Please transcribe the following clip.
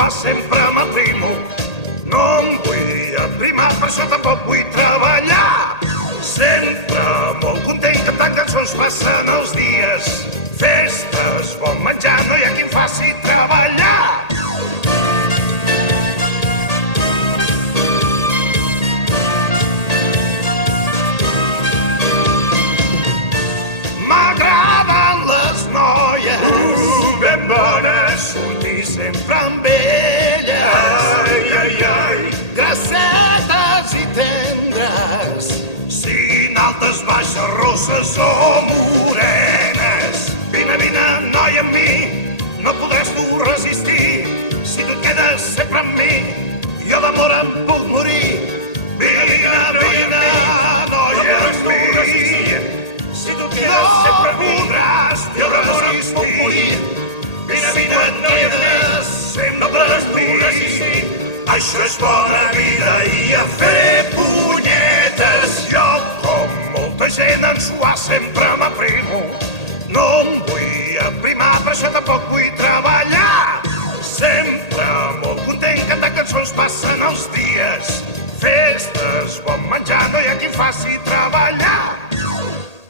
sopar sempre m'aprimo. No em vull aprimar, per això tampoc vull treballar. Sempre molt content cantant cançons passen els dies. Festes, bon menjar, no hi ha qui em faci treballar. M'agraden les noies, ben bones, sortir sempre amb elles. Ai, ai, ai, grassetes i tendres, siguin altes, baixes, rosses o morenes. Vine, vine, noia, amb mi, no podràs tu resistir. Si tu et quedes sempre amb mi, jo d'amor em puc morir. Vine, vine, vine, noia, amb mi. Si tu quedes sempre amb mi, jo d'amor em puc morir. Vine, vine, noia, no podràs tu resistir. Això és bona vida i a fer